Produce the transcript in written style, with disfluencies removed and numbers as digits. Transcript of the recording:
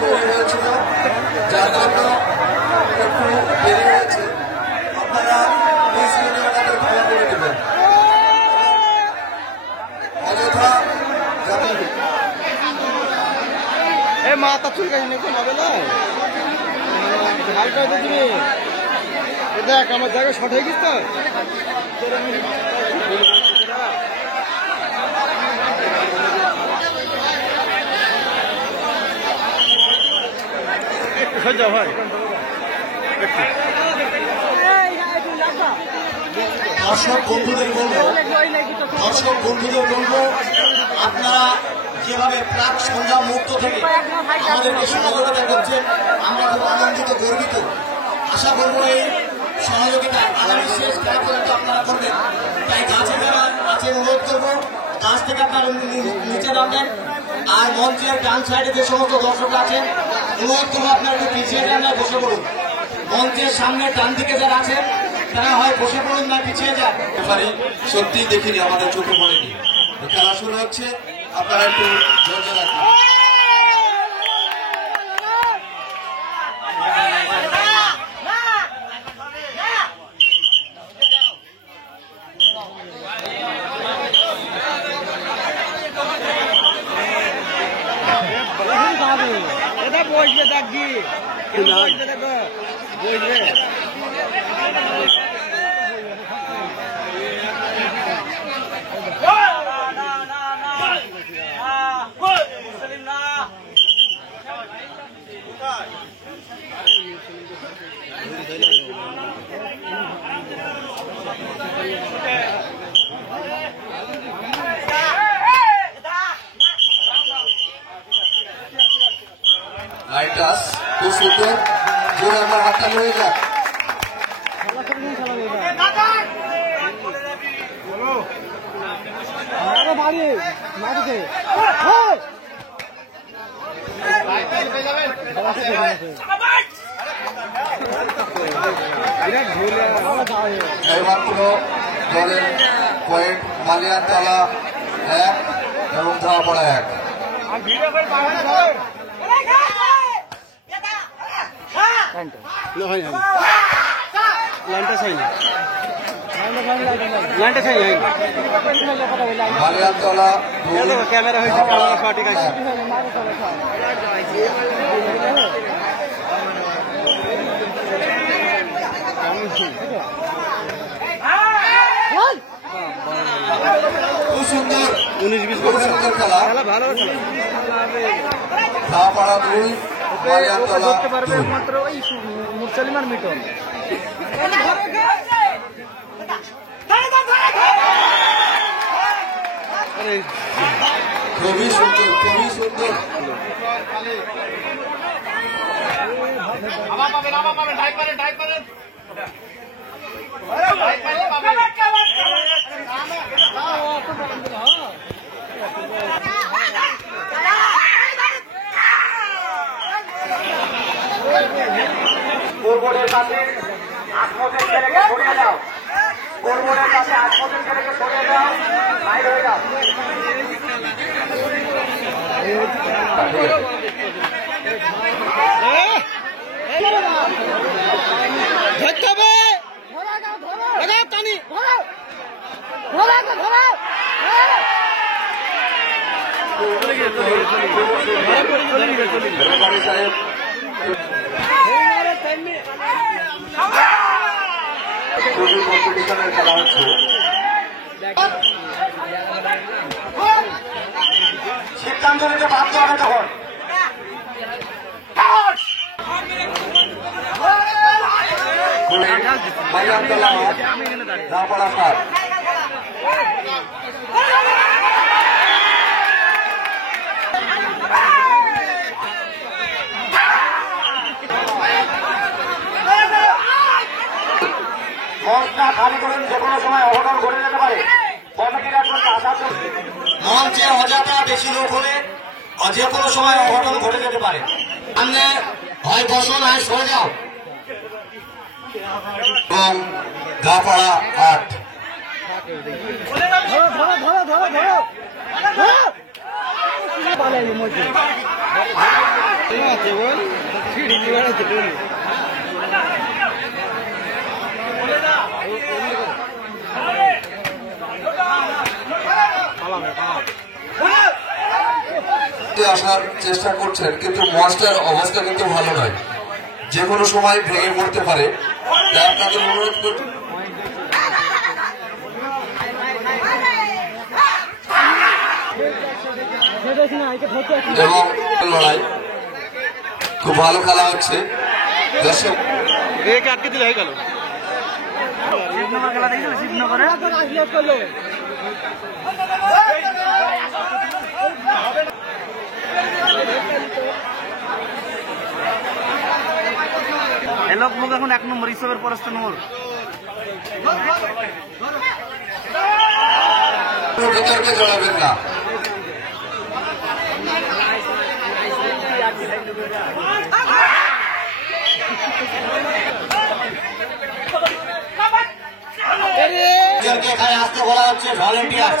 তৈরি হয়েছিল, যার জন্য একটু দেরি হয়েছে। আপনারা প্লিজ আমাদের ক্ষমা করে দেবেন। অযথা মাথা চুলকাই নাকি হবে না তুমি দেখ আমার জায়গা শর্ট হয়ে গেছে একটু সজ্জা ভাই দর্শক বন্ধুদের বলবো আপনারা যেভাবে প্রাক সন্ধ্যা মুহূর্ত থেকে আমাদেরকে সহযোগিতা করছেন, আমরা খুব আনন্দিত গর্বিত। আশা করবো এই সহযোগিতা আগামী শেষ খেলা পর্যন্ত আপনারা করবেন। তাই গাছে যারা আছে অনুরোধ করবো গাছ থেকে আপনারা নিচে নামবেন। আর মঞ্চের ডান সাইডে যে সমস্ত দর্শক আছেন অনুরোধ করবো আপনারা একটু পিছিয়ে যান, না বসে পড়ুন। মঞ্চের সামনে ডান দিকে যারা আছেন তারা হয় বসে পড়ুন না পিছিয়ে যান। সত্যি দেখিনি, আমাদের চোখে পড়েনি। খেলা শুরু হচ্ছে, আপনারা একটু ধৈর্য রাখুন। বসবে দেখি বসবে লাইটাস খুব সুন্দর, জোর আমার হাতটা হয়ে যাক। এইমাত্র দলের পয়েন্ট মালিয়াতলা 1 এবং ধাপাড়া 1। ক্যামেরা হয়েছে সঠিক আছে খুব সুন্দর 19-20 সুন্দর খেলা, ভালো ধাপাড়া 2 মালিয়াতলা ধরতে পারবে একমাত্র ওই মুরসালিমার মিটন। খুবই সুন্দর, খুবই সুন্দর। গোলবোর্ডের কাছে আসমতের ছেলেকে সরিয়ে দাও, গোলবোর্ডের কাছে আসমতের ছেলেকে সরিয়ে দাও, বাইরে হয়ে যাও। ধরতে হবে টানি কম্পিটিশনের খেলা হচ্ছে। সিদ্ধান্ত নিতে বাধ্য হবে তখন। মালিয়াতলা 8 ধাপাড়া 7। মঞ্চটা খালি করুন, যে কোনো সময় অঘটন ঘটে যেতে পারে। মঞ্চে অযথা বেশি লোক হলে যে কোনো সময় অঘটন ঘটে যেতে পারে। সামনে হয় বসো না সরে যাও। এবং ধাপাড়া 8। আছে বল ছিড়ি নিবার আছে বল আসার চেষ্টা করছেন, কিন্তু মাস্টার অবস্থা কিন্তু ভালো নয়, যে কোনো সময় ভেঙে পড়তে পারে। তাই আপনাদের অনুরোধ করছি এবং লড়াই খুব ভালো খেলা হচ্ছে। দর্শক একে আটকে দিলে হয়ে গেল। এলক মুখ এখন 1 নম্বর হিসেবের পরস্ত নম্বর বিতর্কে জড়াবেন না। এখানে আসতে বলা হচ্ছে ভলেন্টিয়ার।